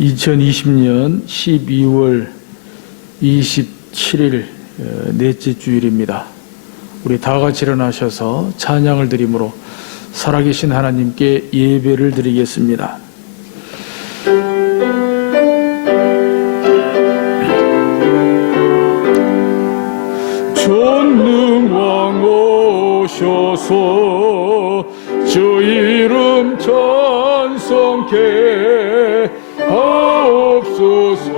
2020년 12월 27일 넷째 주일입니다. 우리 다 같이 일어나셔서 찬양을 드림으로 살아계신 하나님께 예배를 드리겠습니다. 전능왕 오셔서 저 이름 찬송케 하옵소서.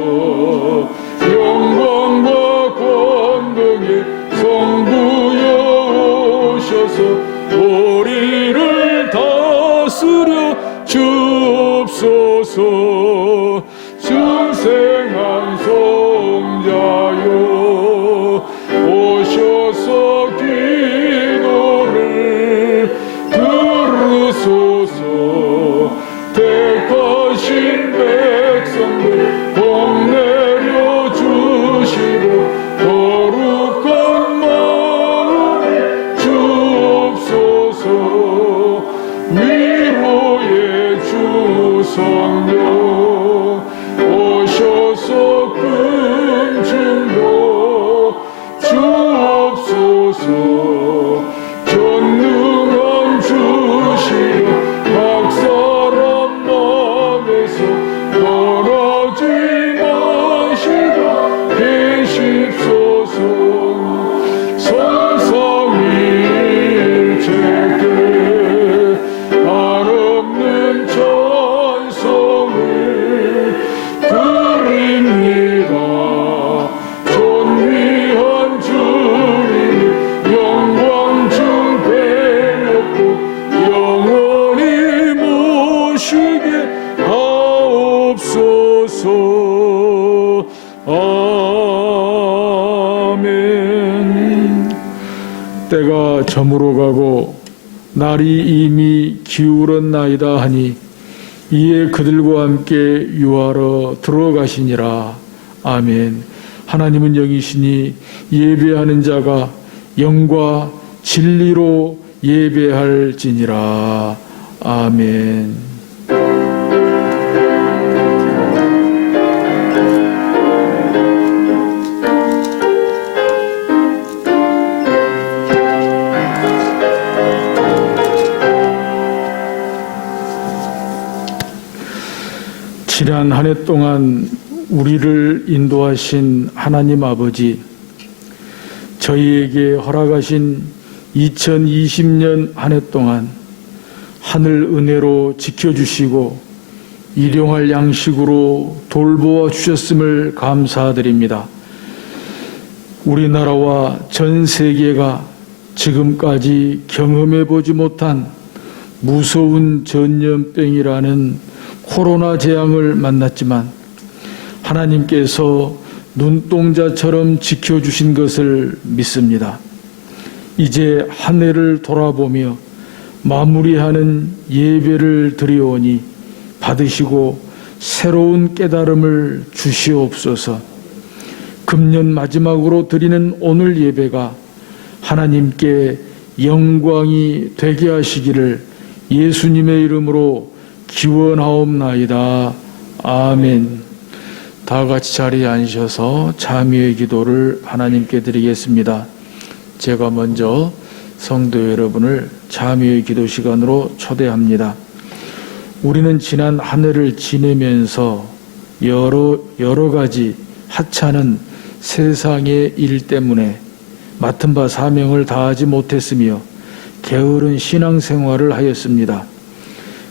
영광과 권능의 성부여 오셔서 우리를 다스려 주옵소서. 승생한 성자여 오셔서 기도를 들으소서. 택하신 백성들 복 내려 주시고 거룩한 마음 주옵소서. 위로의 주 성령 오셔서 금중도 주옵소서. 전능한 주시여 각 사람 마음에서 떠나지 마시고 계십소서. 성삼위일체께 한없는 찬송을 드립니다. 존귀한 주님 영광 중배였고 영원히 모시게 하옵소서. 아멘. 때가 저물어 가고 날이 이미 기울었나이다 하니 이에 그들과 함께 유하러 들어가시니라. 아멘. 하나님은 영이시니 예배하는 자가 영과 진리로 예배할지니라. 아멘. 지난 한 해 동안 우리를 인도하신 하나님 아버지, 저희에게 허락하신 2020년 한 해 동안 하늘 은혜로 지켜주시고 일용할 양식으로 돌보아 주셨음을 감사드립니다. 우리나라와 전 세계가 지금까지 경험해보지 못한 무서운 전염병이라는 코로나 재앙을 만났지만 하나님께서 눈동자처럼 지켜주신 것을 믿습니다. 이제 한 해를 돌아보며 마무리하는 예배를 드리오니 받으시고 새로운 깨달음을 주시옵소서. 금년 마지막으로 드리는 오늘 예배가 하나님께 영광이 되게 하시기를 예수님의 이름으로 기원하옵나이다. 아멘. 다 같이 자리에 앉으셔서 참여의 기도를 하나님께 드리겠습니다. 제가 먼저 성도 여러분을 참여의 기도 시간으로 초대합니다. 우리는 지난 한 해를 지내면서 여러 가지 하찮은 세상의 일 때문에 맡은 바 사명을 다하지 못했으며 게으른 신앙생활을 하였습니다.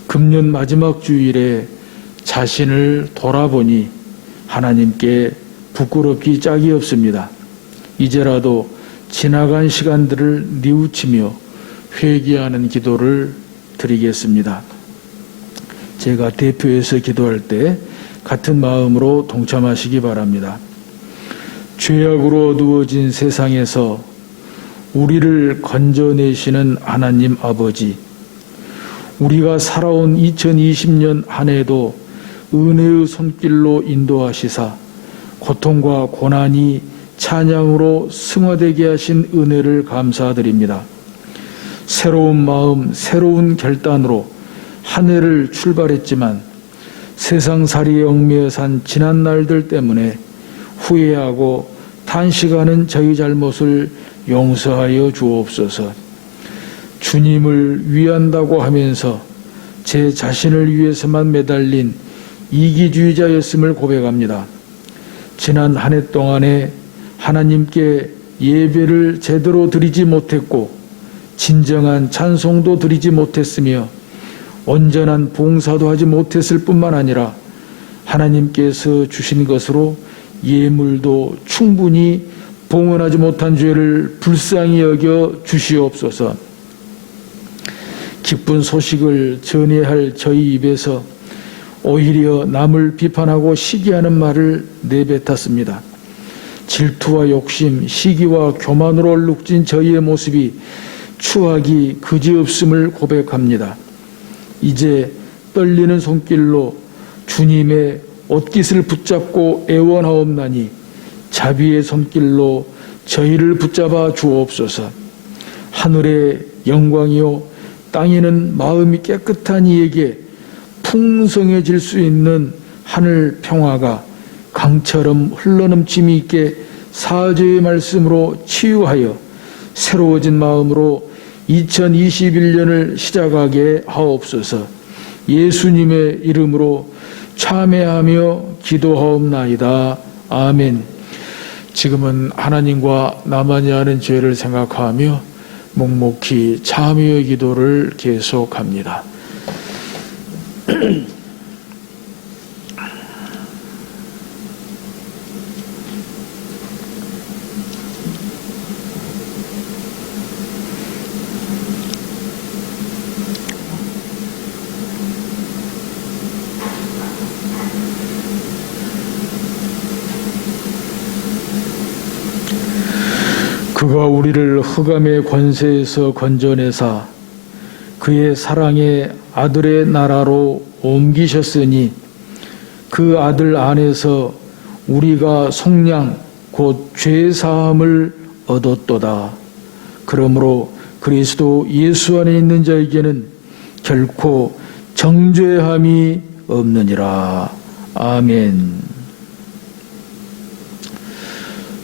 금년 마지막 주일에 자신을 돌아보니 하나님께 부끄럽기 짝이 없습니다. 이제라도 지나간 시간들을 뉘우치며 회개하는 기도를 드리겠습니다. 제가 대표해서 기도할 때 같은 마음으로 동참하시기 바랍니다. 죄악으로 어두워진 세상에서 우리를 건져내시는 하나님 아버지, 우리가 살아온 2020년 한 해도 은혜의 손길로 인도하시사 고통과 고난이 찬양으로 승화되게 하신 은혜를 감사드립니다. 새로운 마음, 새로운 결단으로 한 해를 출발했지만 세상살이에 얽매여 산 지난 날들 때문에 후회하고 탄식하는 저희 잘못을 용서하여 주옵소서. 주님을 위한다고 하면서 제 자신을 위해서만 매달린 이기주의자였음을 고백합니다. 지난 한 해 동안에 하나님께 예배를 제대로 드리지 못했고 진정한 찬송도 드리지 못했으며 온전한 봉사도 하지 못했을 뿐만 아니라 하나님께서 주신 것으로 예물도 충분히 봉헌하지 못한 죄를 불쌍히 여겨 주시옵소서. 기쁜 소식을 전해야 할 저희 입에서 오히려 남을 비판하고 시기하는 말을 내뱉었습니다. 질투와 욕심, 시기와 교만으로 얼룩진 저희의 모습이 추하기 그지없음을 고백합니다. 이제 떨리는 손길로 주님의 옷깃을 붙잡고 애원하옵나니 자비의 손길로 저희를 붙잡아 주옵소서. 하늘의 영광이요 땅에는 마음이 깨끗한 이에게 풍성해질 수 있는 하늘 평화가 강처럼 흘러넘침이 있게 사죄의 말씀으로 치유하여 새로워진 마음으로 2021년을 시작하게 하옵소서. 예수님의 이름으로 참회하며 기도하옵나이다. 아멘. 지금은 하나님과 나만이 아는 죄를 생각하며 묵묵히 참회의 기도를 계속합니다. 그가 우리를 흑암의 권세에서 건져내사 그의 사랑의 아들의 나라로 옮기셨으니 그 아들 안에서 우리가 속량 곧 죄사함을 얻었도다. 그러므로 그리스도 예수 안에 있는 자에게는 결코 정죄함이 없느니라. 아멘.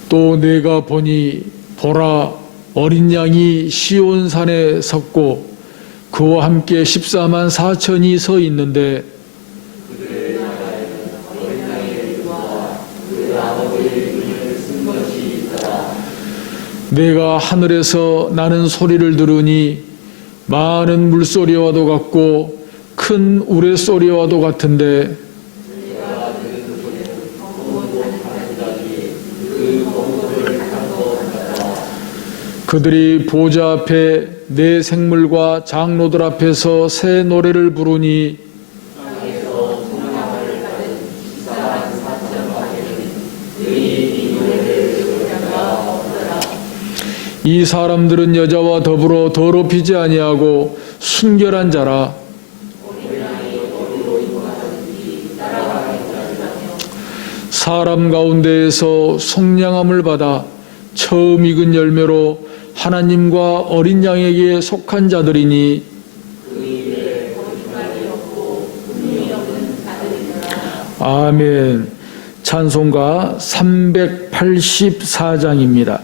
또 내가 보니 보라, 어린 양이 시온산에 섰고 그와 함께 14만 4천이 서 있는데 내가 하늘에서 나는 소리를 들으니 많은 물소리와도 같고 큰 우레소리와도 같은데 그들이 보좌 앞에 네 생물과 장로들 앞에서 새 노래를 부르니 이 사람들은 여자와 더불어 더럽히지 아니하고 순결한 자라. 사람 가운데에서 속량함을 받아 처음 익은 열매로 하나님과 어린 양에게 속한 자들이니 아멘. 찬송가 384장입니다.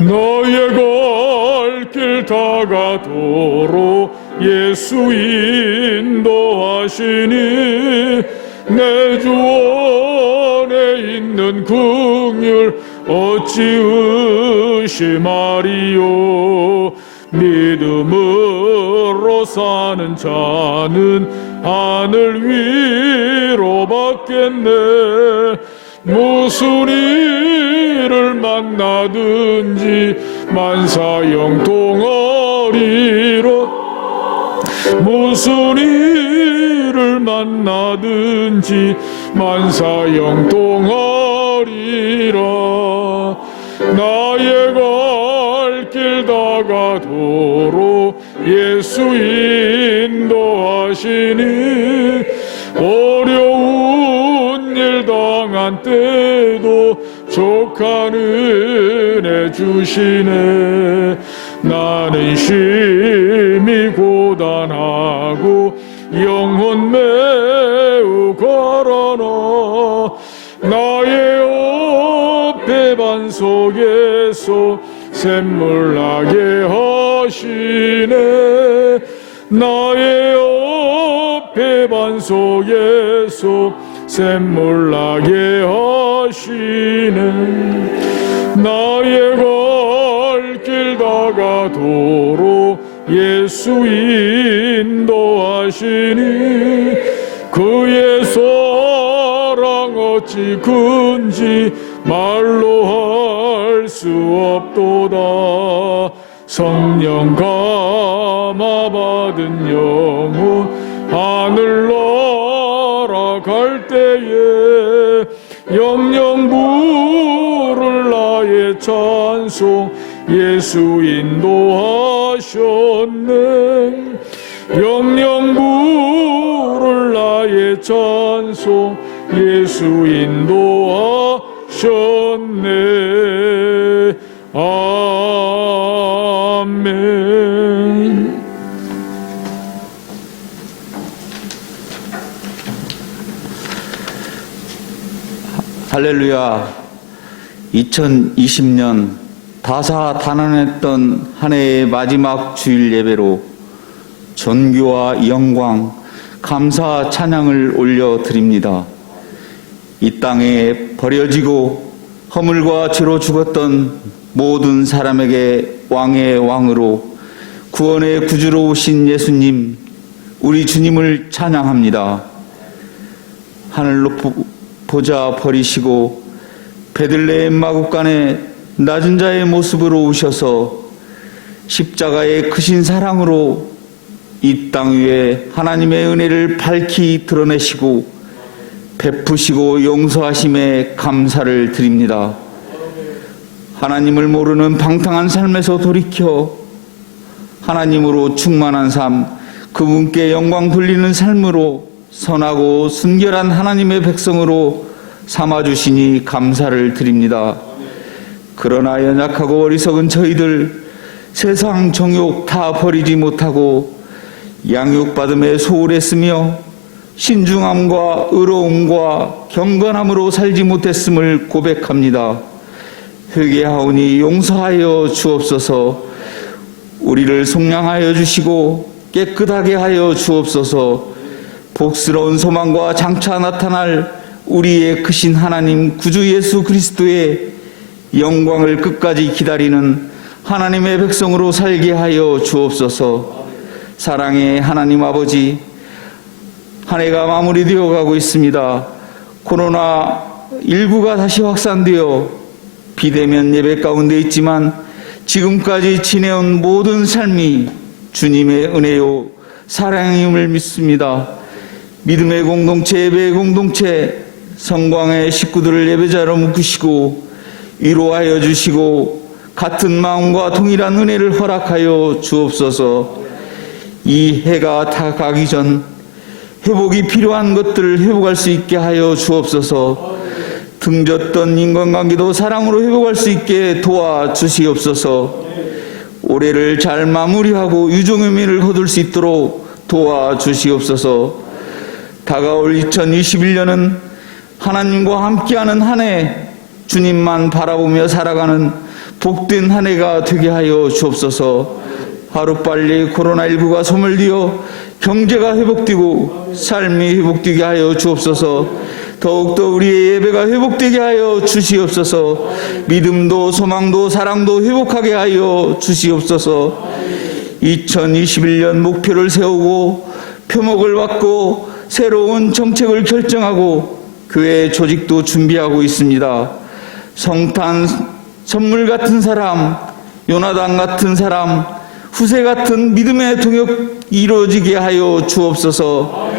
너의 갈 길 다가도록 예수 인도하시니 내 주 안에 있는 긍휼 어찌 의심하리요. 믿음으로 사는 자는 하늘 위로 받겠네. 무슨 일을 만나든지 만사형통하리라. 무슨 일을 만나든지 만사형통하리라. 나의 갈 길 다가도록 예수 인도하시니 어려운 일 당한 때도 족한 은혜 주시네. 나는 심히 고단하고 영혼 매우 걸어너 나의 어패반 속에서 샘물 나게 하시네. 나의 어패반 속에서 샘물 나게 하시네. 나의 갈 길 다가 도로 예수 인도하시니 그의 사랑 어찌 큰지 말로 할 수 없도다. 성령 감화 받은 영혼 하늘 날아갈 때에 영영 부를 나의 찬송 예수 인도하셨네. 영영 부를 나의 찬송 예수 인도하셨네. 아멘. 할렐루야. 2020년 다사다난했던 한 해의 마지막 주일 예배로 존귀와 영광, 감사, 찬양을 올려드립니다. 이 땅에 버려지고 허물과 죄로 죽었던 모든 사람에게 왕의 왕으로 구원의 구주로 오신 예수님, 우리 주님을 찬양합니다. 하늘로 보자 버리시고 베들레헴 마국간에 낮은 자의 모습으로 오셔서 십자가의 크신 사랑으로 이 땅 위에 하나님의 은혜를 밝히 드러내시고 베푸시고 용서하심에 감사를 드립니다. 하나님을 모르는 방탕한 삶에서 돌이켜 하나님으로 충만한 삶, 그분께 영광 돌리는 삶으로 선하고 순결한 하나님의 백성으로 삼아주시니 감사를 드립니다. 그러나 연약하고 어리석은 저희들 세상 정욕 다 버리지 못하고 양육받음에 소홀했으며 신중함과 의로움과 경건함으로 살지 못했음을 고백합니다. 회개하오니 용서하여 주옵소서. 우리를 속량하여 주시고 깨끗하게 하여 주옵소서. 복스러운 소망과 장차 나타날 우리의 크신 하나님 구주 예수 그리스도의 영광을 끝까지 기다리는 하나님의 백성으로 살게 하여 주옵소서. 사랑의 하나님 아버지, 한 해가 마무리되어 가고 있습니다. 코로나19가 다시 확산되어 비대면 예배 가운데 있지만 지금까지 지내온 모든 삶이 주님의 은혜요 사랑임을 믿습니다. 믿음의 공동체, 예배의 공동체, 성광의 식구들을 예배자로 묶으시고 위로하여 주시고 같은 마음과 동일한 은혜를 허락하여 주옵소서. 이 해가 다 가기 전 회복이 필요한 것들을 회복할 수 있게 하여 주옵소서. 등졌던 인간관계도 사랑으로 회복할 수 있게 도와주시옵소서. 올해를 잘 마무리하고 유종의 미를 거둘 수 있도록 도와주시옵소서. 다가올 2021년은 하나님과 함께하는 한 해, 주님만 바라보며 살아가는 복된 한 해가 되게 하여 주옵소서. 하루빨리 코로나19가 소멸되어 경제가 회복되고 삶이 회복되게 하여 주옵소서. 더욱더 우리의 예배가 회복되게 하여 주시옵소서. 믿음도 소망도 사랑도 회복하게 하여 주시옵소서. 2021년 목표를 세우고 표목을 받고 새로운 정책을 결정하고 교회 조직도 준비하고 있습니다. 성탄 선물 같은 사람, 요나단 같은 사람, 후세 같은 믿음의 동역이 이루어지게 하여 주옵소서.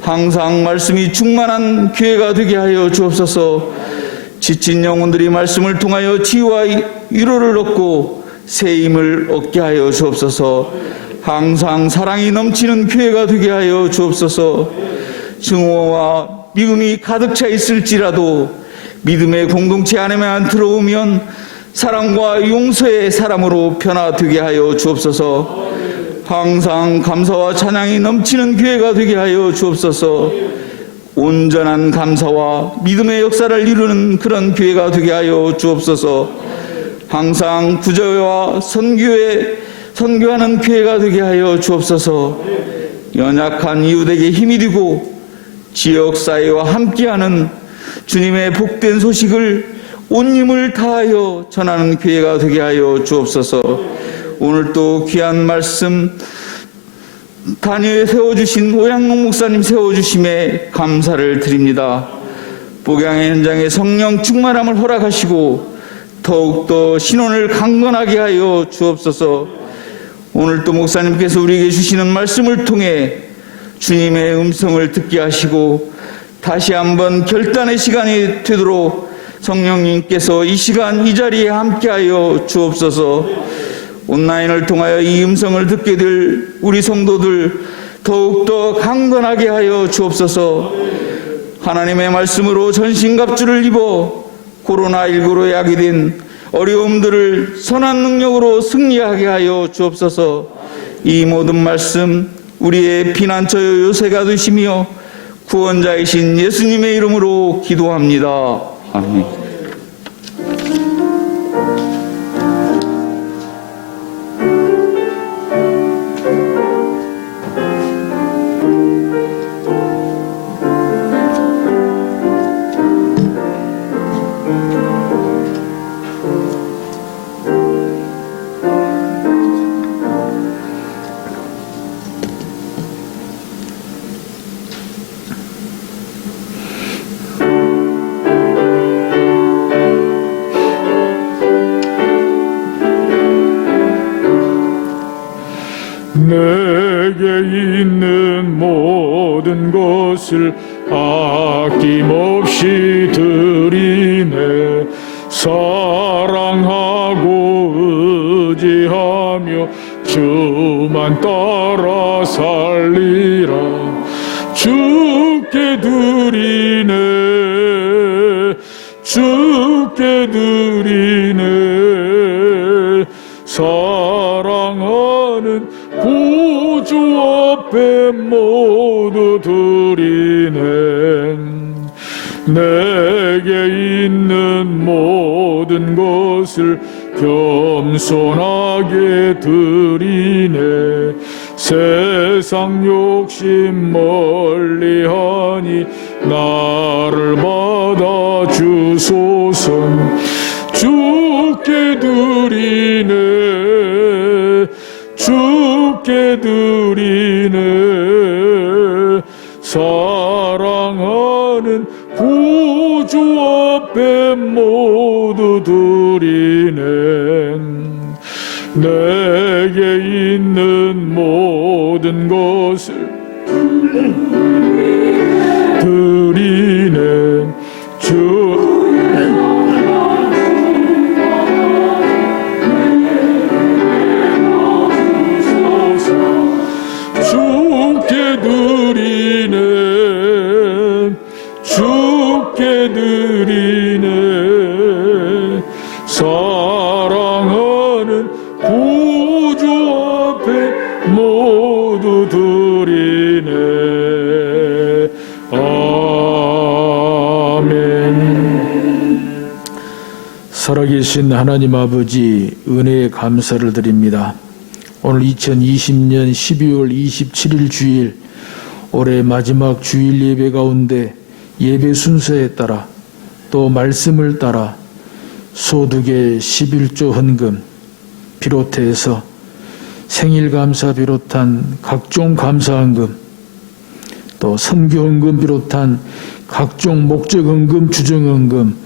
항상 말씀이 충만한 교회가 되게 하여 주옵소서. 지친 영혼들이 말씀을 통하여 치유와 위로를 얻고 새 힘을 얻게 하여 주옵소서. 항상 사랑이 넘치는 교회가 되게 하여 주옵소서. 증오와 미움이 가득 차 있을지라도 믿음의 공동체 안에만 들어오면 사랑과 용서의 사람으로 변화되게 하여 주옵소서. 항상 감사와 찬양이 넘치는 교회가 되게 하여 주옵소서. 온전한 감사와 믿음의 역사를 이루는 그런 교회가 되게 하여 주옵소서. 항상 구제와 선교하는 교회가 되게 하여 주옵소서. 연약한 이웃에게 힘이 되고 지역사회와 함께하는 주님의 복된 소식을 온 힘을 다하여 전하는 교회가 되게 하여 주옵소서. 오늘 또 귀한 말씀 단위에 세워주신 오양록 목사님 세워주심에 감사를 드립니다. 복양의 현장에 성령 충만함을 허락하시고 더욱더 신원을 강건하게 하여 주옵소서. 오늘 또 목사님께서 우리에게 주시는 말씀을 통해 주님의 음성을 듣게 하시고 다시 한번 결단의 시간이 되도록 성령님께서 이 시간 이 자리에 함께하여 주옵소서. 온라인을 통하여 이 음성을 듣게 될 우리 성도들 더욱더 강건하게 하여 주옵소서. 하나님의 말씀으로 전신갑주를 입어 코로나19로 야기된 어려움들을 선한 능력으로 승리하게 하여 주옵소서. 이 모든 말씀 우리의 피난처 요새가 되시며 구원자이신 예수님의 이름으로 기도합니다. 아멘. 내게 있는 모든 것을 아낌없이 드리네. 사랑하고 의지하며 주만 따라 살리라. 주께 드리네. 주께 드리네. 사랑하는 구주 앞에 모두 드리네. 내게 있는 모든 것을 겸손하게 드리네. 세상 욕심 멀리하니 나를 받아 주소서. 주께 드리네. 주께 드리네. 사랑하는 구주 앞에 모두 드리네. 내게 있는 모든 것을 드리네. 주께 드리네. 주께 드리네. 사랑하는 구주 앞에 모두 드리네. 아멘. 살아계신 하나님 아버지, 은혜에 감사를 드립니다. 오늘 2020년 12월 27일 주일, 올해 마지막 주일 예배 가운데 예배 순서에 따라 또 말씀을 따라 소득의 11조 헌금 비롯해서 생일감사 비롯한 각종 감사헌금, 또 선교헌금 비롯한 각종 목적헌금, 주정헌금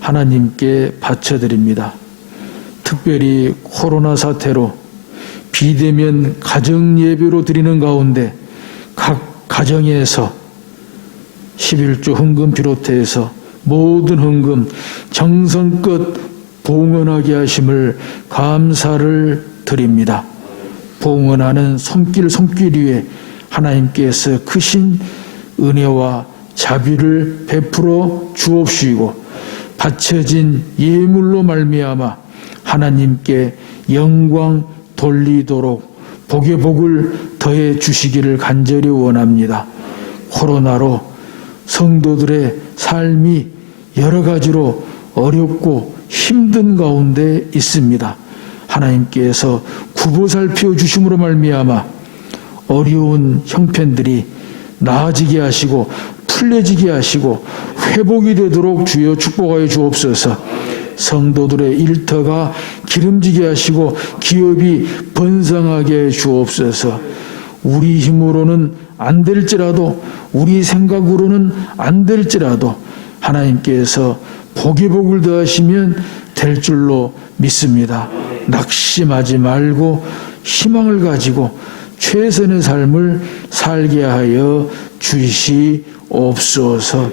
하나님께 바쳐드립니다. 특별히 코로나 사태로 비대면 가정예배로 드리는 가운데 각 가정에서 11조 헌금 비롯해서 모든 헌금 정성껏 봉헌하게 하심을 감사를 드립니다. 봉헌하는 손길 위에 하나님께서 크신 은혜와 자비를 베풀어 주옵시고 바쳐진 예물로 말미암아 하나님께 영광 돌리도록 복의 복을 더해 주시기를 간절히 원합니다. 코로나로 성도들의 삶이 여러 가지로 어렵고 힘든 가운데 있습니다. 하나님께서 굽어 살펴 주심으로 말미암아 어려운 형편들이 나아지게 하시고 풀려지게 하시고 회복이 되도록 주여 축복하여 주옵소서. 성도들의 일터가 기름지게 하시고 기업이 번성하게 주옵소서. 우리 힘으로는 안 될지라도 우리 생각으로는 안 될지라도 하나님께서 복의 복을 더하시면 될 줄로 믿습니다. 낙심하지 말고 희망을 가지고 최선의 삶을 살게 하여 주시옵소서.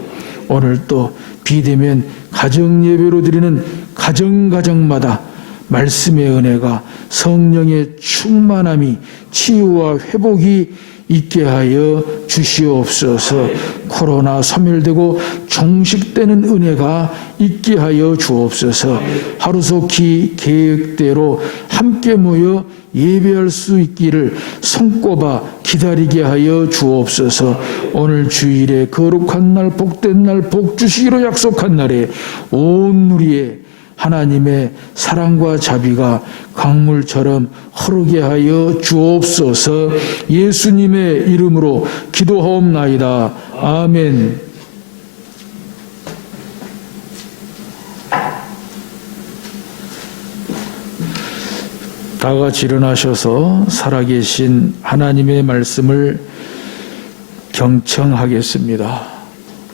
오늘 또 비대면 가정예배로 드리는 가정마다 말씀의 은혜가 성령의 충만함이 치유와 회복이 있게 하여 주시옵소서. 코로나 소멸되고 종식되는 은혜가 있게 하여 주옵소서. 하루속히 계획대로 함께 모여 예배할 수 있기를 손꼽아 기다리게 하여 주옵소서. 오늘 주일에 거룩한 날, 복된 날, 복 주시기로 약속한 날에 온 누리에 하나님의 사랑과 자비가 강물처럼 흐르게 하여 주옵소서. 예수님의 이름으로 기도하옵나이다. 아멘. 다 같이 일어나셔서 살아계신 하나님의 말씀을 경청하겠습니다.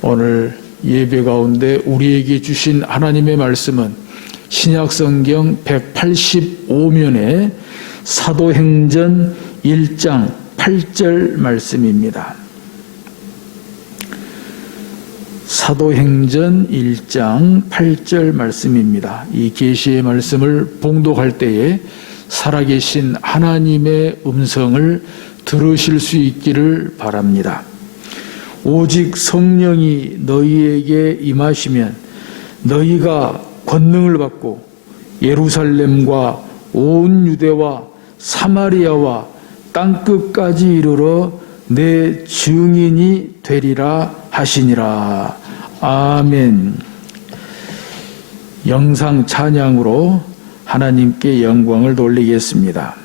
오늘 예배 가운데 우리에게 주신 하나님의 말씀은 신약성경 185면에 사도행전 1장 8절 말씀입니다. 사도행전 1장 8절 말씀입니다. 이 계시의 말씀을 봉독할 때에 살아계신 하나님의 음성을 들으실 수 있기를 바랍니다. 오직 성령이 너희에게 임하시면 너희가 권능을 받고 예루살렘과 온 유대와 사마리아와 땅끝까지 이르러 내 증인이 되리라 하시니라. 아멘. 영상 찬양으로 하나님께 영광을 돌리겠습니다.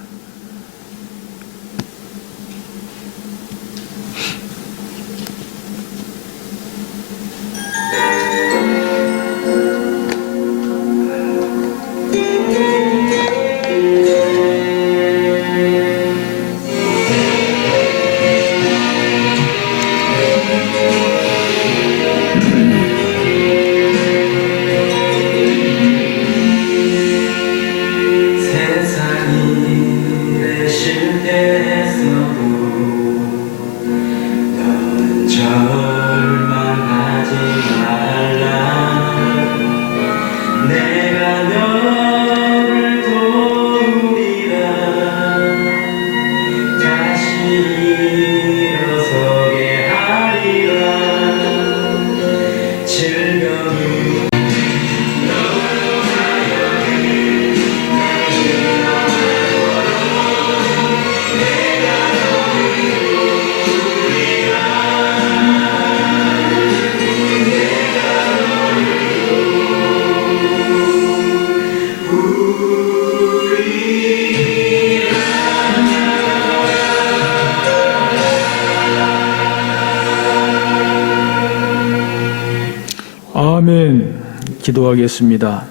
아멘. 기도하겠습니다.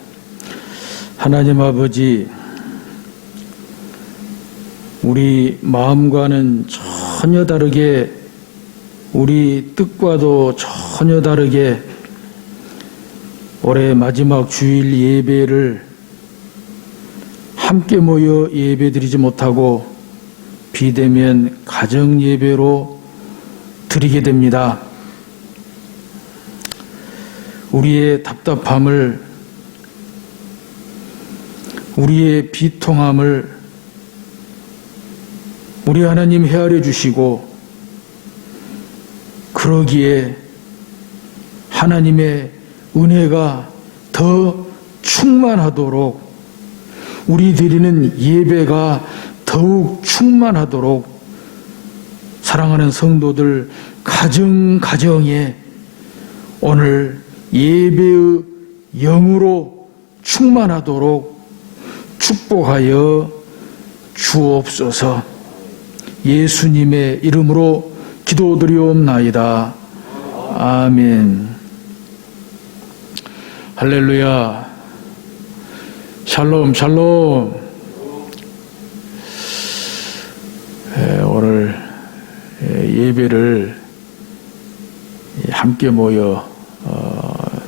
하나님 아버지, 우리 마음과는 전혀 다르게, 우리 뜻과도 전혀 다르게 올해 마지막 주일 예배를 함께 모여 예배드리지 못하고 비대면 가정 예배로 드리게 됩니다. 우리의 답답함을, 우리의 비통함을 우리 하나님 헤아려 주시고 그러기에 하나님의 은혜가 더 충만하도록 우리 드리는 예배가 더욱 충만하도록 사랑하는 성도들 가정가정에 오늘 예배의 영으로 충만하도록 축복하여 주옵소서. 예수님의 이름으로 기도드리옵나이다. 아멘. 할렐루야. 샬롬 샬롬. 오늘 예배를 함께 모여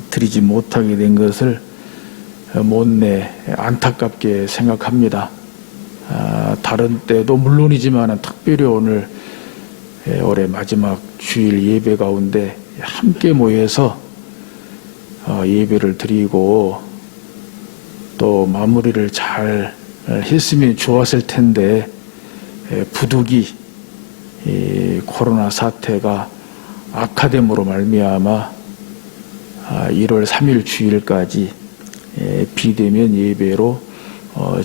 드리지 못하게 된 것을 못내 안타깝게 생각합니다. 다른 때도 물론이지만 특별히 오늘 올해 마지막 주일 예배 가운데 함께 모여서 예배를 드리고 또 마무리를 잘 했으면 좋았을 텐데 부득이 코로나 사태가 악화됨으로 말미암아 1월 3일 주일까지 비대면 예배로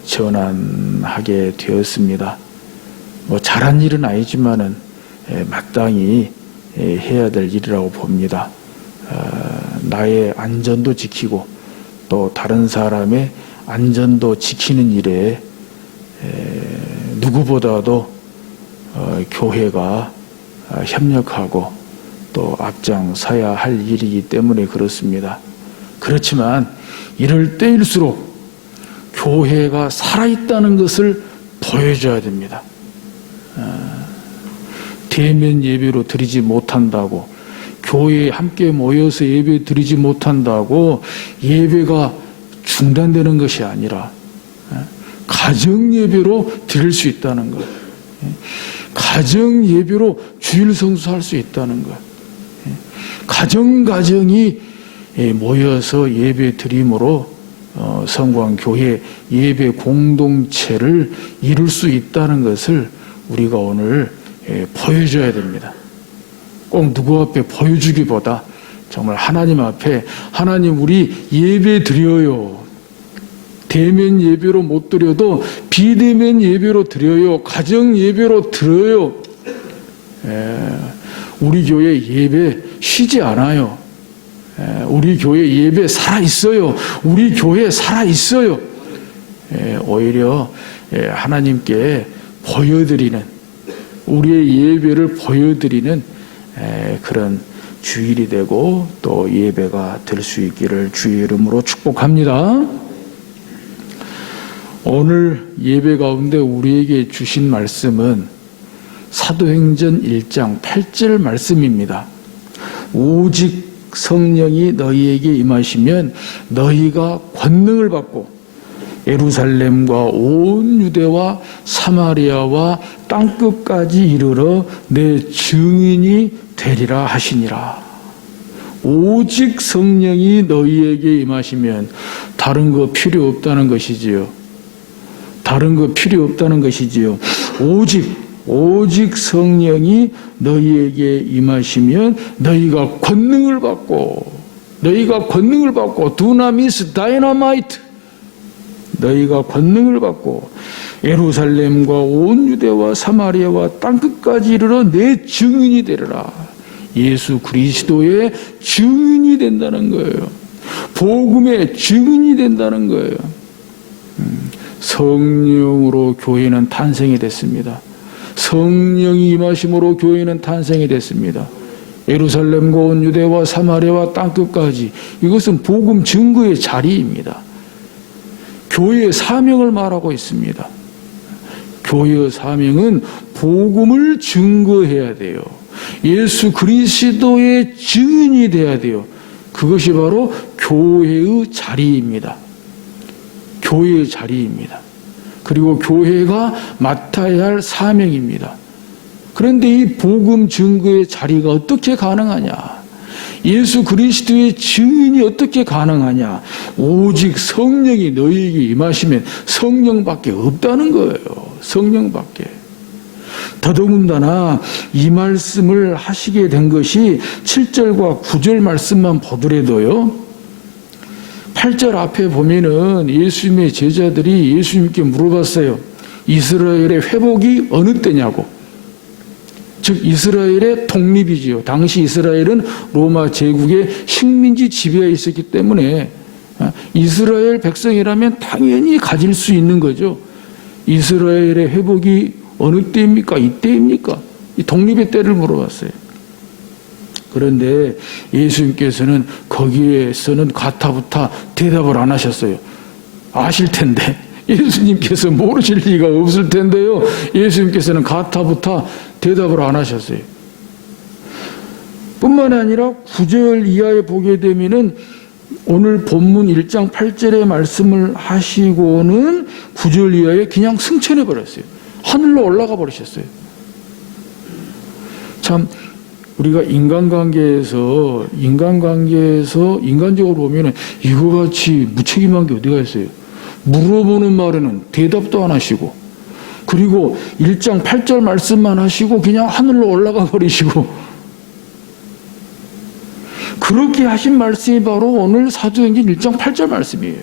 전환하게 되었습니다. 뭐 잘한 일은 아니지만은 마땅히 해야 될 일이라고 봅니다. 나의 안전도 지키고 또 다른 사람의 안전도 지키는 일에 누구보다도 교회가 협력하고 또 앞장서야 할 일이기 때문에 그렇습니다. 그렇지만 이럴 때일수록 교회가 살아있다는 것을 보여줘야 됩니다. 대면 예배로 드리지 못한다고, 교회에 함께 모여서 예배 드리지 못한다고 예배가 중단되는 것이 아니라 가정 예배로 드릴 수 있다는 것, 가정 예배로 주일 성수할 수 있다는 것, 가정이 모여서 예배 드림으로 성광교회 예배 공동체를 이룰 수 있다는 것을 우리가 오늘 보여줘야 됩니다. 꼭 누구 앞에 보여주기보다 정말 하나님 앞에, 하나님 우리 예배 드려요. 대면 예배로 못 드려도 비대면 예배로 드려요. 가정 예배로 드려요. 우리 교회 예배 쉬지 않아요. 우리 교회 예배 살아있어요. 우리 교회 살아있어요. 오히려 하나님께 보여드리는, 우리의 예배를 보여드리는 그런 주일이 되고 또 예배가 될 수 있기를 주의 이름으로 축복합니다. 오늘 예배 가운데 우리에게 주신 말씀은 사도행전 1장 8절 말씀입니다. 오직 성령이 너희에게 임하시면 너희가 권능을 받고 예루살렘과 온 유대와 사마리아와 땅끝까지 이르러 내 증인이 되리라 하시니라. 오직 성령이 너희에게 임하시면 다른 거 필요 없다는 것이지요. 다른 거 필요 없다는 것이지요. 오직 성령이 너희에게 임하시면 너희가 권능을 받고 두나미스 다이너마이트, 너희가 권능을 받고 예루살렘과 온 유대와 사마리아와 땅끝까지 이르러 내 증인이 되리라. 예수 그리스도의 증인이 된다는 거예요. 복음의 증인이 된다는 거예요. 성령으로 교회는 탄생이 됐습니다. 성령이 임하심으로 교회는 탄생이 됐습니다. 예루살렘과 온 유대와 사마리아와 땅끝까지, 이것은 복음 증거의 자리입니다. 교회의 사명을 말하고 있습니다. 교회의 사명은 복음을 증거해야 돼요. 예수 그리스도의 증인이 돼야 돼요. 그것이 바로 교회의 자리입니다. 교회의 자리입니다. 그리고 교회가 맡아야 할 사명입니다. 그런데 이 복음 증거의 자리가 어떻게 가능하냐? 예수 그리스도의 증인이 어떻게 가능하냐? 오직 성령이 너희에게 임하시면 성령밖에 없다는 거예요. 성령밖에. 더더군다나 이 말씀을 하시게 된 것이 7절과 9절 말씀만 보더라도요. 8절 앞에 보면은 예수님의 제자들이 예수님께 물어봤어요. 이스라엘의 회복이 어느 때냐고. 즉 이스라엘의 독립이지요. 당시 이스라엘은 로마 제국의 식민지 지배에 있었기 때문에 이스라엘 백성이라면 당연히 가질 수 있는 거죠. 이스라엘의 회복이 어느 때입니까? 이때입니까? 이 독립의 때를 물어봤어요. 그런데 예수님께서는 거기에서는 가타부타 대답을 안 하셨어요. 아실 텐데. 예수님께서 모르실 리가 없을 텐데요. 예수님께서는 가타부타 대답을 안 하셨어요. 뿐만 아니라 9절 이하에 보게 되면은 오늘 본문 1장 8절의 말씀을 하시고는 9절 이하에 그냥 승천해 버렸어요. 하늘로 올라가 버리셨어요. 참 우리가 인간관계에서 인간적으로 보면은 이거 같이 무책임한 게 어디가 있어요? 물어보는 말에는 대답도 안 하시고, 그리고 1장 8절 말씀만 하시고 그냥 하늘로 올라가 버리시고, 그렇게 하신 말씀이 바로 오늘 사도행전 1장 8절 말씀이에요.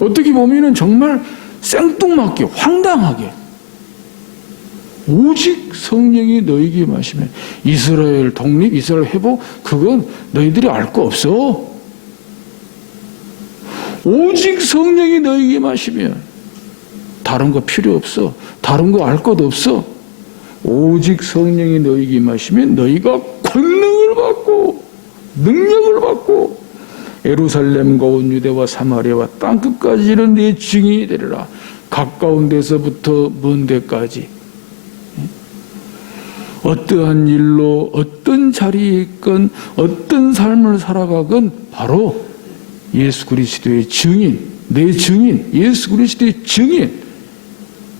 어떻게 보면은 정말 생뚱맞게 황당하게 오직 성령이 너희에게 임하시면 이스라엘 독립, 이스라엘 회복, 그건 너희들이 알 거 없어. 오직 성령이 너희에게 임하시면 다른 거 필요 없어. 다른 거 알 것 없어. 오직 성령이 너희에게 임하시면 너희가 권능을 받고 능력을 받고 예루살렘과 온 유대와 사마리아와 땅끝까지 이른 내 증인이 되리라. 가까운 데서부터 먼 데까지. 어떠한 일로 어떤 자리에 있건 어떤 삶을 살아가건 바로 예수 그리스도의 증인, 내 증인, 예수 그리스도의 증인.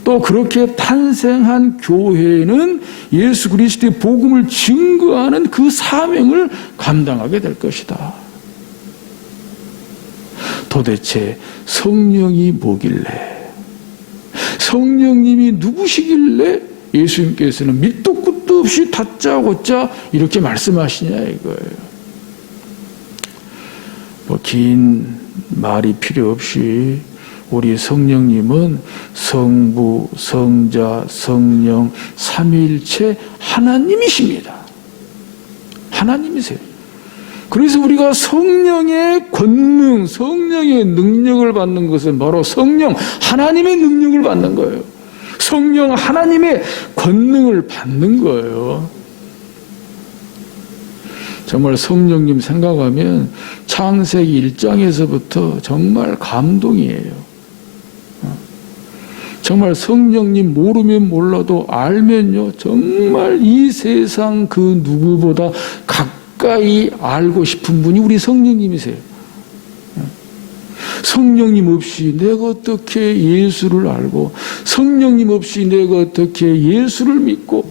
또 그렇게 탄생한 교회는 예수 그리스도의 복음을 증거하는 그 사명을 감당하게 될 것이다. 도대체 성령이 뭐길래, 성령님이 누구시길래 예수님께서는 밑도 끝도 없이 다짜고짜 이렇게 말씀하시냐 이거예요. 뭐 긴 말이 필요 없이 우리 성령님은 성부, 성자, 성령, 삼위일체 하나님이십니다. 하나님이세요. 그래서 우리가 성령의 권능, 성령의 능력을 받는 것은 바로 성령 하나님의 능력을 받는 거예요. 성령 하나님의 권능을 받는 거예요. 정말 성령님 생각하면 창세기 1장에서부터 정말 감동이에요. 정말 성령님 모르면 몰라도 알면요, 정말 이 세상 그 누구보다 가까이 알고 싶은 분이 우리 성령님이세요. 성령님 없이 내가 어떻게 예수를 알고, 성령님 없이 내가 어떻게 예수를 믿고,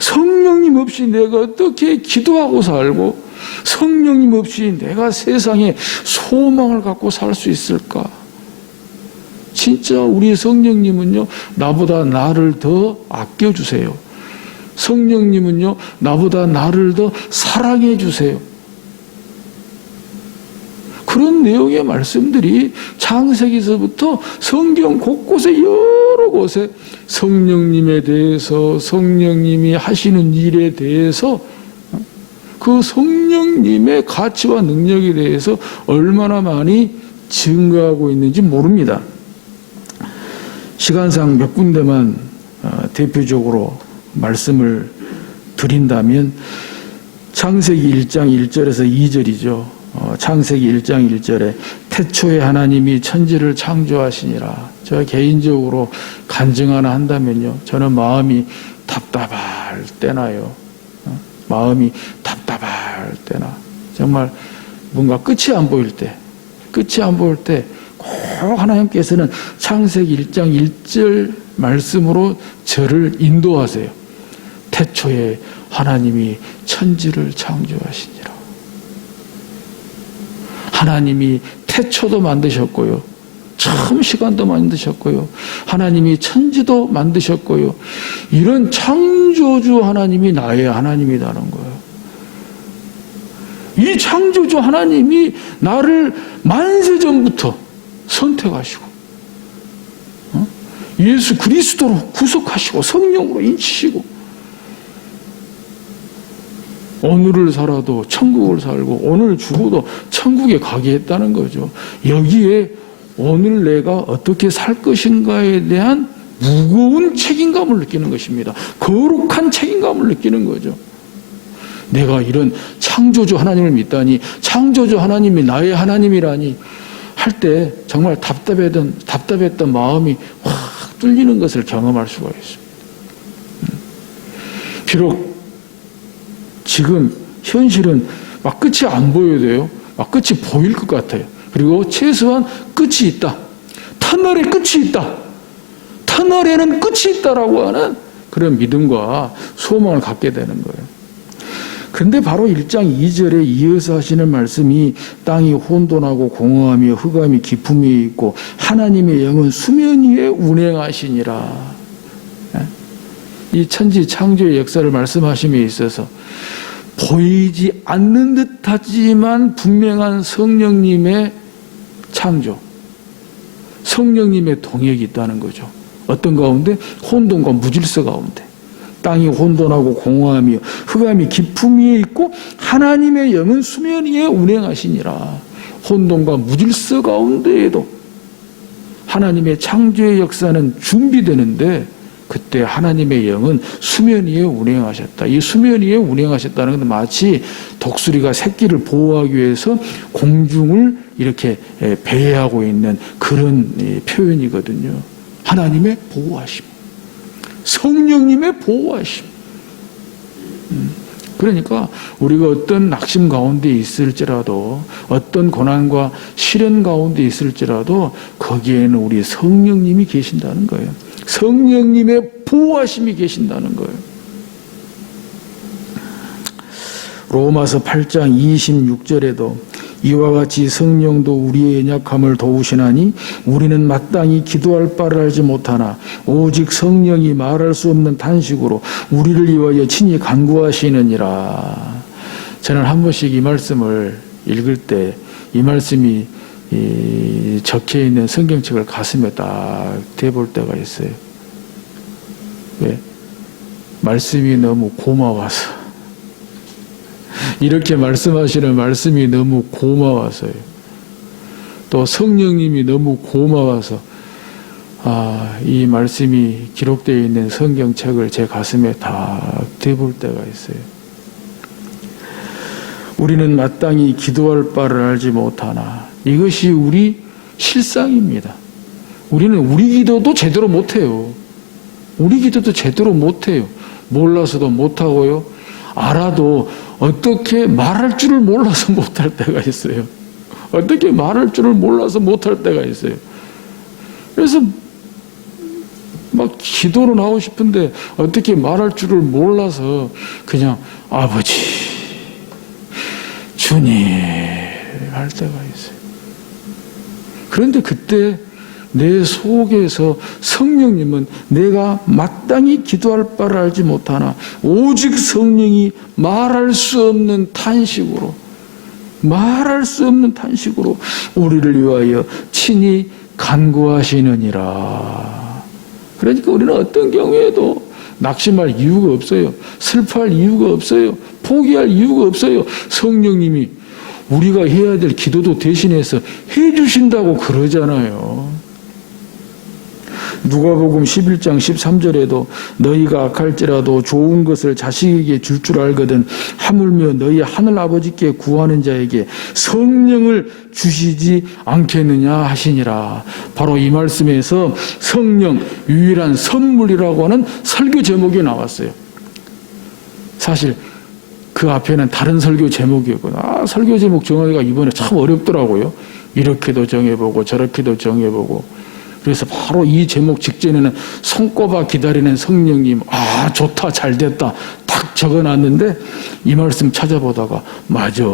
성령님 없이 내가 어떻게 기도하고 살고, 성령님 없이 내가 세상에 소망을 갖고 살 수 있을까? 진짜 우리 성령님은요, 나보다 나를 더 아껴주세요. 성령님은요, 나보다 나를 더 사랑해 주세요. 그런 내용의 말씀들이 창세기서부터 성경 곳곳에 여러 곳에 성령님에 대해서, 성령님이 하시는 일에 대해서, 그 성령님의 가치와 능력에 대해서 얼마나 많이 증거하고 있는지 모릅니다. 시간상 몇 군데만 대표적으로 말씀을 드린다면 창세기 1장 1절에서 2절이죠. 창세기 1장 1절에 태초에 하나님이 천지를 창조하시니라. 제가 개인적으로 간증 하나 한다면요, 저는 마음이 답답할 때나요. 마음이 답답할 때나 정말 뭔가 끝이 안 보일 때 꼭 하나님께서는 창세기 1장 1절 말씀으로 저를 인도하세요. 태초에 하나님이 천지를 창조하시니라. 하나님이 태초도 만드셨고요, 처음 시간도 만드셨고요. 하나님이 천지도 만드셨고요. 이런 창조주 하나님이 나의 하나님이라는 거예요. 이 창조주 하나님이 나를 만세 전부터 선택하시고 예수 그리스도로 구속하시고 성령으로 인치시고 오늘을 살아도 천국을 살고 오늘 죽어도 천국에 가게 했다는 거죠. 여기에 오늘 내가 어떻게 살 것인가에 대한 무거운 책임감을 느끼는 것입니다. 거룩한 책임감을 느끼는 거죠. 내가 이런 창조주 하나님을 믿다니, 창조주 하나님이 나의 하나님이라니 할 때 정말 답답했던 마음이 확 뚫리는 것을 경험할 수가 있습니다. 비록 지금 현실은 막 끝이 안 보여야 돼요. 막 끝이 보일 것 같아요. 그리고 최소한 끝이 있다. 터널에 끝이 있다. 터널에는 끝이 있다라고 하는 그런 믿음과 소망을 갖게 되는 거예요. 근데 바로 1장 2절에 이어서 하시는 말씀이 땅이 혼돈하고 공허하며 흑암이 깊음이 있고 하나님의 영은 수면 위에 운행하시니라. 이 천지 창조의 역사를 말씀하심에 있어서 보이지 않는 듯하지만 분명한 성령님의 창조, 성령님의 동역이 있다는 거죠. 어떤 가운데? 혼돈과 무질서 가운데. 땅이 혼돈하고 공허하며 흑암이 깊음 위에 있고 하나님의 영은 수면 위에 운행하시니라. 혼돈과 무질서 가운데에도 하나님의 창조의 역사는 준비되는데 그때 하나님의 영은 수면 위에 운행하셨다. 이 수면 위에 운행하셨다는 것은 마치 독수리가 새끼를 보호하기 위해서 공중을 이렇게 배회하고 있는 그런 표현이거든요. 하나님의 보호하심, 성령님의 보호하심. 그러니까 우리가 어떤 낙심 가운데 있을지라도 어떤 고난과 시련 가운데 있을지라도 거기에는 우리 성령님이 계신다는 거예요. 성령님의 보호하심이 계신다는 거예요. 로마서 8장 26절에도 이와 같이 성령도 우리의 연약함을 도우시나니 우리는 마땅히 기도할 바를 알지 못하나 오직 성령이 말할 수 없는 탄식으로 우리를 위하여 친히 간구하시느니라. 저는 한 번씩 이 말씀을 읽을 때 이 말씀이 적혀 있는 성경책을 가슴에 딱 대볼 때가 있어요. 왜? 말씀이 너무 고마워서. 이렇게 말씀하시는 말씀이 너무 고마워서요. 또 성령님이 너무 고마워서 이 말씀이 기록되어 있는 성경책을 제 가슴에 다 대볼 때가 있어요. 우리는 마땅히 기도할 바를 알지 못하나 이것이 우리 실상입니다. 우리는 우리 기도도 제대로 못해요. 우리 기도도 제대로 못해요. 몰라서도 못하고요. 알아도 어떻게 말할 줄을 몰라서 못할 때가 있어요. 어떻게 말할 줄을 몰라서 못할 때가 있어요. 그래서 막 기도로 나오고 싶은데 어떻게 말할 줄을 몰라서 그냥 아버지, 주님 할 때가 있어요. 그런데 그때 내 속에서 성령님은 내가 마땅히 기도할 바를 알지 못하나 오직 성령이 말할 수 없는 탄식으로 우리를 위하여 친히 간구하시느니라. 그러니까 우리는 어떤 경우에도 낙심할 이유가 없어요. 슬퍼할 이유가 없어요. 포기할 이유가 없어요. 성령님이 우리가 해야 될 기도도 대신해서 해주신다고 그러잖아요. 누가복음 11장 13절에도 너희가 악할지라도 좋은 것을 자식에게 줄 줄 알거든 하물며 너희 하늘아버지께 구하는 자에게 성령을 주시지 않겠느냐 하시니라. 바로 이 말씀에서 성령 유일한 선물이라고 하는 설교 제목이 나왔어요. 사실 그 앞에는 다른 설교 제목이었거든요. 설교 제목 정하기가 이번에 참 어렵더라고요. 이렇게도 정해보고 저렇게도 정해보고. 그래서 바로 이 제목 직전에는 손꼽아 기다리는 성령님, 좋다, 잘 됐다 딱 적어놨는데 이 말씀 찾아보다가 맞아.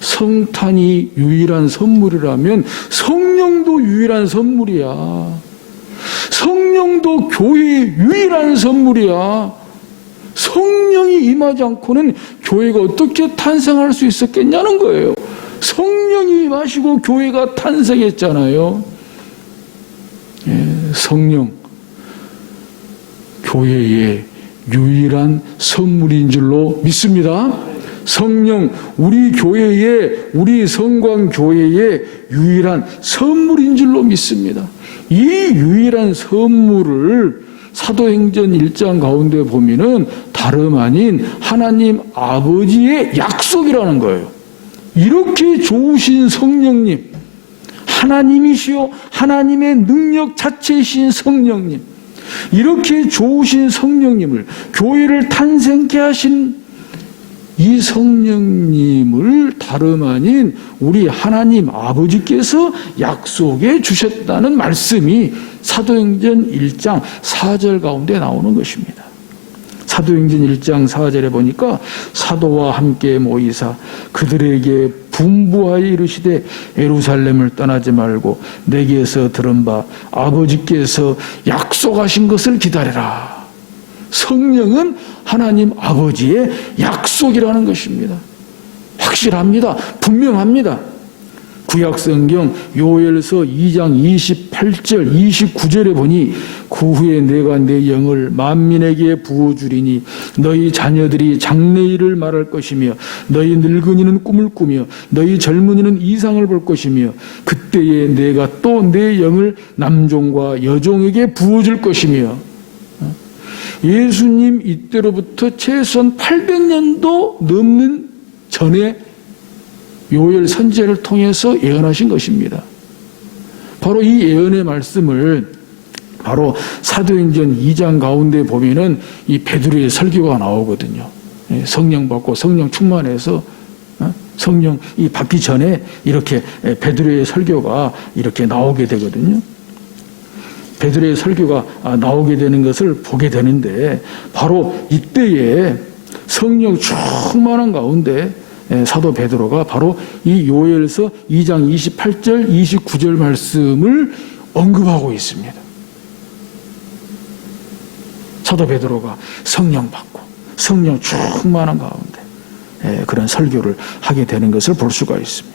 성탄이 유일한 선물이라면 성령 성령도 유일한 선물이야. 성령도 교회의 유일한 선물이야. 성령이 임하지 않고는 교회가 어떻게 탄생할 수 있었겠냐는 거예요. 성령이 임하시고 교회가 탄생했잖아요. 성령, 교회의 유일한 선물인 줄로 믿습니다. 성령, 우리 교회의, 우리 성광교회의 유일한 선물인 줄로 믿습니다. 이 유일한 선물을 사도행전 1장 가운데 보면은 다름 아닌 하나님 아버지의 약속이라는 거예요. 이렇게 좋으신 성령님, 하나님이시요 하나님의 능력 자체이신 성령님, 이렇게 좋으신 성령님을, 교회를 탄생케 하신 이 성령님을 다름 아닌 우리 하나님 아버지께서 약속해 주셨다는 말씀이 사도행전 1장 4절 가운데 나오는 것입니다. 사도행전 1장 4절에 보니까 사도와 함께 모이사 그들에게 분부하여 이르시되 예루살렘을 떠나지 말고 내게서 들은 바 아버지께서 약속하신 것을 기다려라. 성령은 하나님 아버지의 약속이라는 것입니다. 확실합니다. 분명합니다. 구약성경 요엘서 2장 28절 29절에 보니 그 후에 내가 내 영을 만민에게 부어주리니 너희 자녀들이 장래일을 말할 것이며 너희 늙은이는 꿈을 꾸며 너희 젊은이는 이상을 볼 것이며 그때에 내가 또 내 영을 남종과 여종에게 부어줄 것이며 예수님 이때로부터 최소한 800년도 넘는 전에 요엘 선지자를 통해서 예언하신 것입니다. 바로 이 예언의 말씀을 바로 사도행전 2장 가운데 보면은 이 베드로의 설교가 나오거든요. 성령 받고 성령 충만해서 성령 이 받기 전에 이렇게 베드로의 설교가 이렇게 나오게 되거든요. 베드로의 설교가 나오게 되는 것을 보게 되는데 바로 이때에 성령 충만한 가운데 사도 베드로가 바로 이 요엘서 2장 28절 29절 말씀을 언급하고 있습니다. 사도 베드로가 성령 받고 성령 충만한 가운데 그런 설교를 하게 되는 것을 볼 수가 있습니다.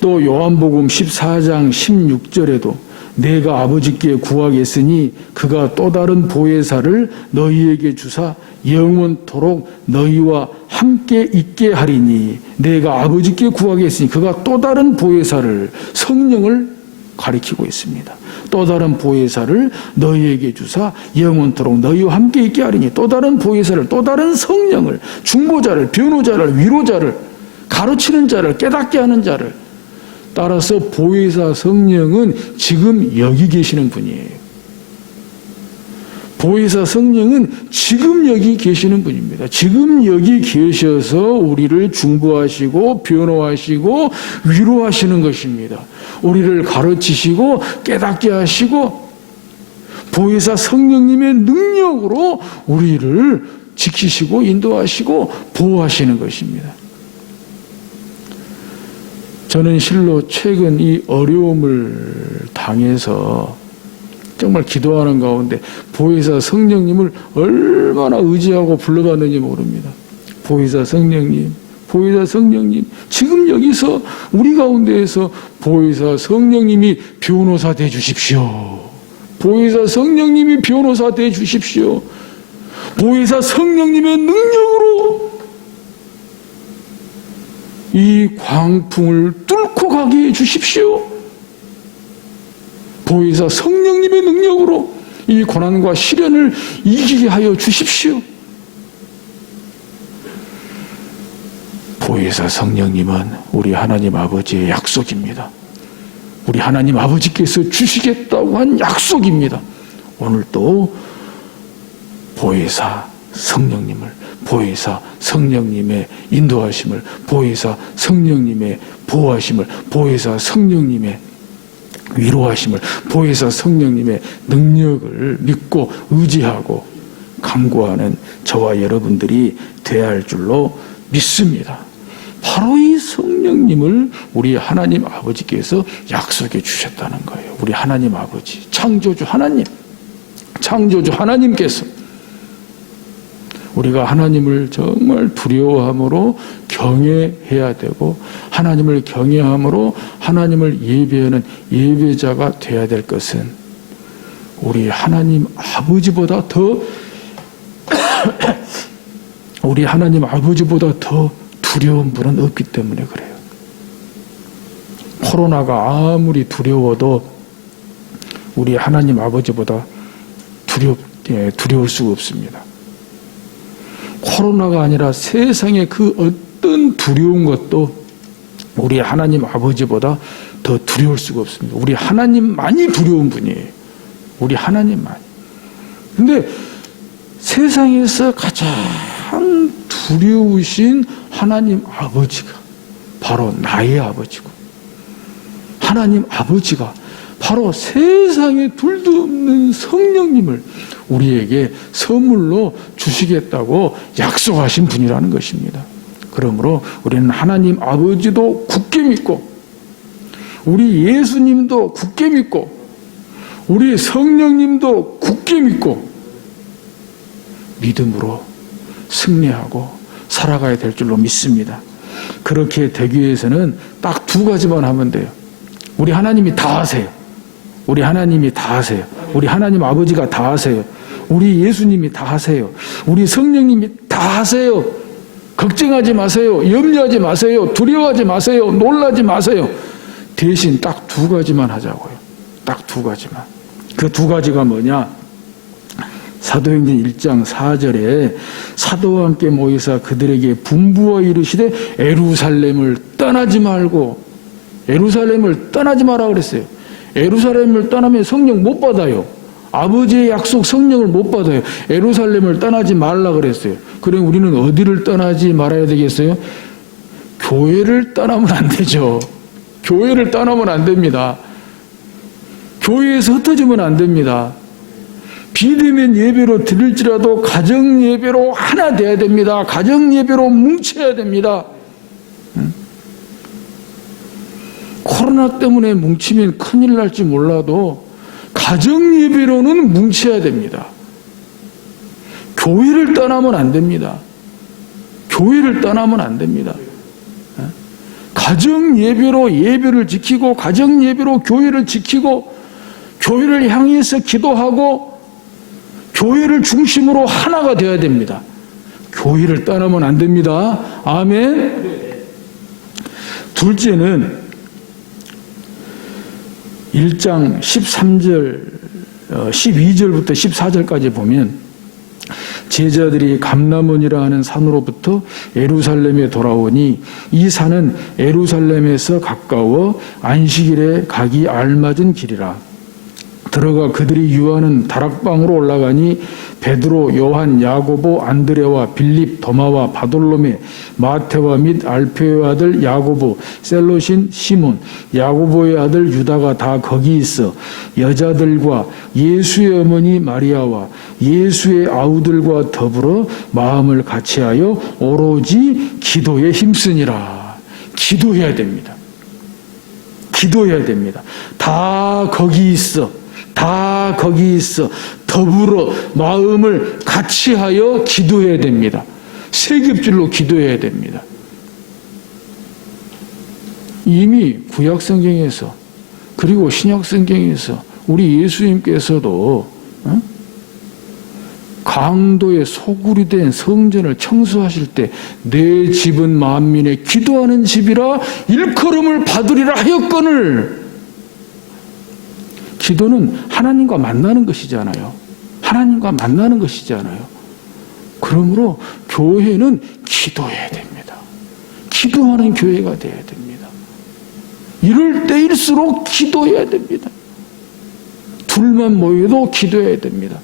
또 요한복음 14장 16절에도 내가 아버지께 구하겠으니 그가 또 다른 보혜사를 너희에게 주사 영원토록 너희와 함께 있게 하리니 내가 아버지께 구하겠으니 그가 또 다른 보혜사를 성령을 가리키고 있습니다. 또 다른 보혜사를 너희에게 주사 영원토록 너희와 함께 있게 하리니 또 다른 보혜사를 또 다른 성령을 중보자를 변호자를 위로자를 가르치는 자를 깨닫게 하는 자를 따라서 보혜사 성령은 지금 여기 계시는 분이에요. 보혜사 성령은 지금 여기 계시는 분입니다. 지금 여기 계셔서 우리를 중보하시고 변호하시고 위로하시는 것입니다. 우리를 가르치시고 깨닫게 하시고 보혜사 성령님의 능력으로 우리를 지키시고 인도하시고 보호하시는 것입니다. 저는 실로 최근 이 어려움을 당해서 정말 기도하는 가운데 보혜사 성령님을 얼마나 의지하고 불러봤는지 모릅니다. 보혜사 성령님, 보혜사 성령님, 지금 여기서 우리 가운데에서 보혜사 성령님이 변호사 돼 주십시오. 보혜사 성령님이 변호사 돼 주십시오. 보혜사 성령님의 능력으로 이 광풍을 뚫고 가게 해 주십시오. 보혜사 성령님의 능력으로 이 고난과 시련을 이기게 하여 주십시오. 보혜사 성령님은 우리 하나님 아버지의 약속입니다. 우리 하나님 아버지께서 주시겠다고 한 약속입니다. 오늘도 보혜사 성령님을, 보혜사 성령님의 인도하심을, 보혜사 성령님의 보호하심을, 보혜사 성령님의 위로하심을, 보혜사 성령님의 능력을 믿고 의지하고 간구하는 저와 여러분들이 되어야 할 줄로 믿습니다. 바로 이 성령님을 우리 하나님 아버지께서 약속해 주셨다는 거예요. 우리 하나님 아버지, 창조주 하나님께서 우리가 하나님을 정말 두려워함으로 경외해야 되고, 하나님을 경외함으로 하나님을 예배하는 예배자가 되어야 될 것은 우리 하나님 아버지보다 더 우리 하나님 아버지보다 더 두려운 분은 없기 때문에 그래요. 코로나가 아무리 두려워도 우리 하나님 아버지보다 두려울 수가 없습니다. 코로나가 아니라 세상의 그 어떤 두려운 것도 우리 하나님 아버지보다 더 두려울 수가 없습니다. 우리 하나님만이 두려운 분이에요. 우리 하나님만. 근데 세상에서 가장 두려우신 하나님 아버지가 바로 나의 아버지고, 하나님 아버지가 바로 세상에 둘도 없는 성령님을 우리에게 선물로 주시겠다고 약속하신 분이라는 것입니다. 그러므로 우리는 하나님 아버지도 굳게 믿고, 우리 예수님도 굳게 믿고, 우리 성령님도 굳게 믿고, 믿음으로 승리하고 살아가야 될 줄로 믿습니다. 그렇게 되기 위해서는 딱 두 가지만 하면 돼요. 우리 하나님이 다 하세요. 우리 하나님이 다 하세요. 우리 하나님 아버지가 다 하세요. 우리 예수님이 다 하세요. 우리 성령님이 다 하세요. 걱정하지 마세요. 염려하지 마세요. 두려워하지 마세요. 놀라지 마세요. 대신 딱 두 가지만 하자고요. 딱 두 가지만. 그 두 가지가 뭐냐? 사도행전 1장 4절에 사도와 함께 모이사 그들에게 분부하여 이르시되 예루살렘을 떠나지 말고, 예루살렘을 떠나지 마라 그랬어요. 예루살렘을 떠나면 성령 못 받아요. 아버지의 약속 성령을 못 받아요. 예루살렘을 떠나지 말라 그랬어요. 그럼 우리는 어디를 떠나지 말아야 되겠어요? 교회를 떠나면 안 되죠. 교회를 떠나면 안 됩니다. 교회에서 흩어지면 안 됩니다. 비대면 예배로 드릴지라도 가정 예배로 하나 돼야 됩니다. 가정 예배로 뭉쳐야 됩니다. 코로나 때문에 뭉치면 큰일 날지 몰라도 가정 예배로는 뭉쳐야 됩니다. 교회를 떠나면 안 됩니다. 교회를 떠나면 안 됩니다. 가정 예배로 예배를 지키고, 가정 예배로 교회를 지키고, 교회를 향해서 기도하고, 교회를 중심으로 하나가 되어야 됩니다. 교회를 떠나면 안 됩니다. 아멘. 둘째는 1장 12절부터 14절까지 보면 제자들이 감람원이라 하는 산으로부터 예루살렘에 돌아오니 이 산은 예루살렘에서 가까워 안식일에 가기 알맞은 길이라. 들어가 그들이 유하는 다락방으로 올라가니 베드로, 요한, 야고보, 안드레와 빌립, 도마와 바돌로메, 마테와 및 알페의 아들 야고보, 셀롯인 시몬, 야고보의 아들 유다가 다 거기 있어 여자들과 예수의 어머니 마리아와 예수의 아우들과 더불어 마음을 같이하여 오로지 기도에 힘쓰니라. 기도해야 됩니다. 기도해야 됩니다. 다 거기 있어. 다 거기 있어. 더불어 마음을 같이하여 기도해야 됩니다. 세 겹줄로 기도해야 됩니다. 이미 구약성경에서 그리고 신약성경에서 우리 예수님께서도 강도의 소굴이 된 성전을 청소하실 때 내 집은 만민의 기도하는 집이라 일컬음을 받으리라 하였거늘. 기도는 하나님과 만나는 것이잖아요. 하나님과 만나는 것이잖아요. 그러므로 교회는 기도해야 됩니다. 기도하는 교회가 되어야 됩니다. 이럴 때일수록 기도해야 됩니다. 둘만 모여도 기도해야 됩니다.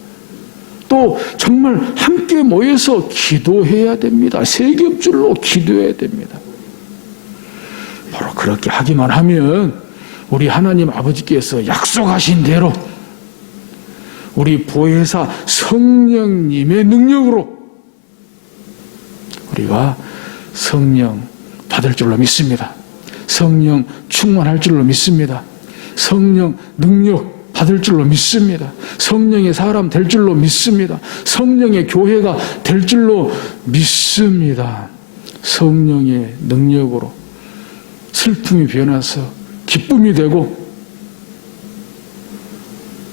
또 정말 함께 모여서 기도해야 됩니다. 세 겹줄로 기도해야 됩니다. 바로 그렇게 하기만 하면 우리 하나님 아버지께서 약속하신 대로 우리 보혜사 성령님의 능력으로 우리가 성령 받을 줄로 믿습니다. 성령 충만할 줄로 믿습니다. 성령 능력 받을 줄로 믿습니다. 성령의 사람 될 줄로 믿습니다. 성령의 교회가 될 줄로 믿습니다. 성령의 능력으로 슬픔이 변해서 기쁨이 되고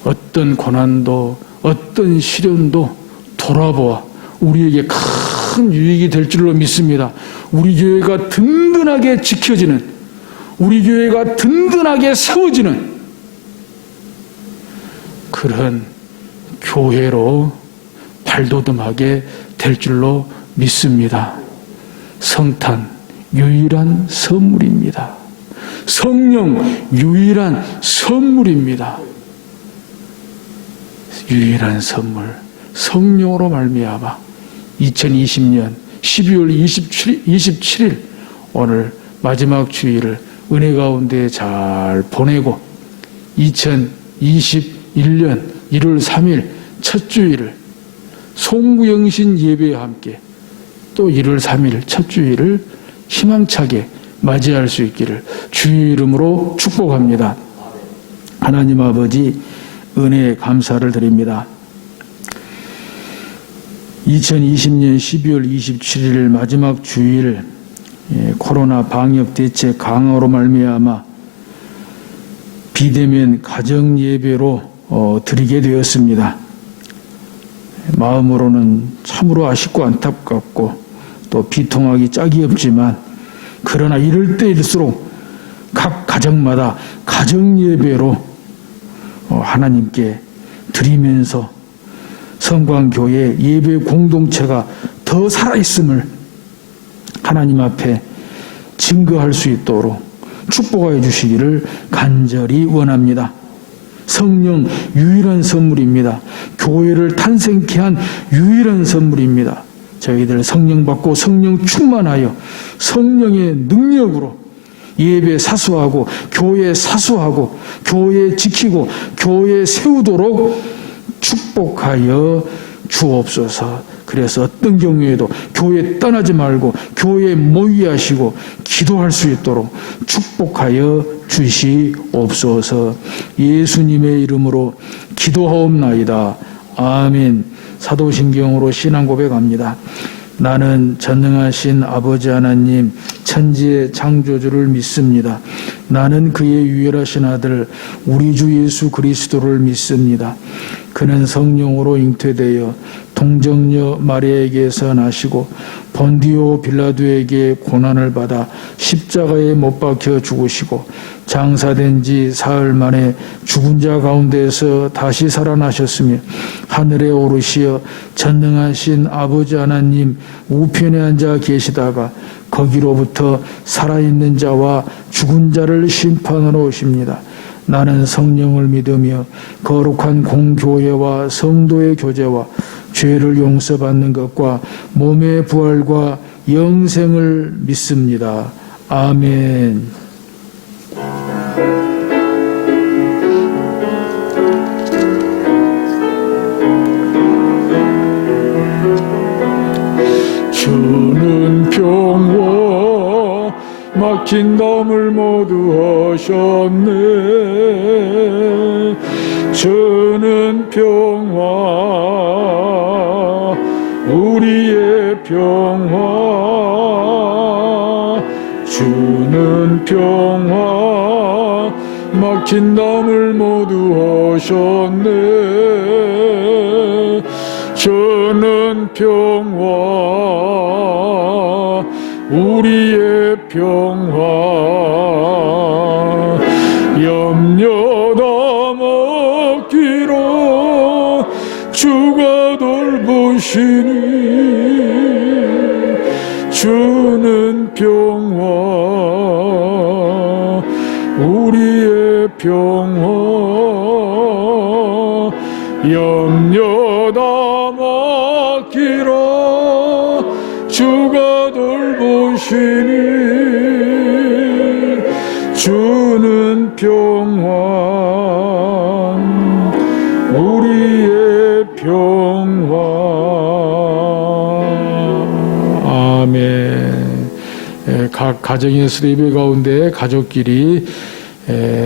어떤 고난도 어떤 시련도 돌아보아 우리에게 큰 유익이 될 줄로 믿습니다. 우리 교회가 든든하게 지켜지는, 우리 교회가 든든하게 세워지는 그런 교회로 발돋움하게 될 줄로 믿습니다. 성탄 유일한 선물입니다. 성령 유일한 선물입니다. 유일한 선물, 성령으로 말미암아 2020년 12월 27일 오늘 마지막 주일을 은혜 가운데 잘 보내고 2021년 1월 3일 첫 주일을 송구영신 예배와 함께 또 1월 3일 첫 주일을 희망차게 맞이할 수 있기를 주의 이름으로 축복합니다. 하나님 아버지 은혜에 감사를 드립니다. 2020년 12월 27일 마지막 주일 코로나 방역 대책 강화로 말미암아 비대면 가정 예배로 드리게 되었습니다. 마음으로는 참으로 아쉽고 안타깝고 또 비통하기 짝이 없지만 그러나 이럴 때일수록 각 가정마다 가정 예배로 하나님께 드리면서 성광교회 예배 공동체가 더 살아있음을 하나님 앞에 증거할 수 있도록 축복하여 주시기를 간절히 원합니다. 성령 유일한 선물입니다. 교회를 탄생케 한 유일한 선물입니다. 저희들 성령 받고 성령 충만하여 성령의 능력으로 예배 사수하고 교회 사수하고 교회 지키고 교회 세우도록 축복하여 주옵소서. 그래서 어떤 경우에도 교회 떠나지 말고 교회에 모이게 하시고 기도할 수 있도록 축복하여 주시옵소서. 예수님의 이름으로 기도하옵나이다. 아멘. 사도신경으로 신앙 고백합니다. 나는 전능하신 아버지 하나님 천지의 창조주를 믿습니다. 나는 그의 유일하신 아들 우리 주 예수 그리스도를 믿습니다. 그는 성령으로 잉태되어 동정녀 마리아에게서 나시고 본디오 빌라도에게 고난을 받아 십자가에 못 박혀 죽으시고 장사된 지 사흘 만에 죽은 자 가운데서 다시 살아나셨으며 하늘에 오르시어 전능하신 아버지 하나님 우편에 앉아 계시다가 거기로부터 살아있는 자와 죽은 자를 심판하러 오십니다. 나는 성령을 믿으며 거룩한 공교회와 성도의 교제와 죄를 용서받는 것과 몸의 부활과 영생을 믿습니다. 아멘. 주는 평화 막힌 담을 모두 하셨네. 주는 평화 우리의 평화. 주는 평화 막힌 담을 모두 하셨네. 주는 평화 우리의 평화. 염려 담았기로 주가 돌보시니. 주는 평화 우리의 평화. 염려 담았기로 주가 돌보시니. 주는 평화 우리의 평화. 아멘. 각 가정에서 예배 가운데 가족끼리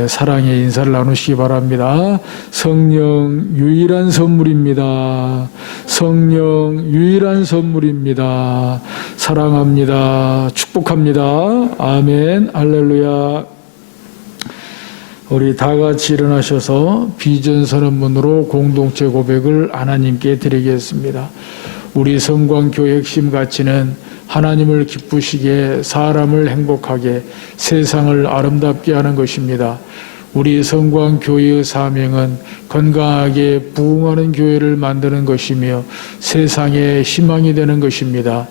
사랑의 인사를 나누시기 바랍니다. 성령 유일한 선물입니다. 성령 유일한 선물입니다. 사랑합니다. 축복합니다. 아멘. 할렐루야. 우리 다 같이 일어나셔서 비전 선언문으로 공동체 고백을 하나님께 드리겠습니다. 우리 성광교회 핵심 가치는 하나님을 기쁘시게, 사람을 행복하게, 세상을 아름답게 하는 것입니다. 우리 성광교회의 사명은 건강하게 부흥하는 교회를 만드는 것이며 세상의 희망이 되는 것입니다.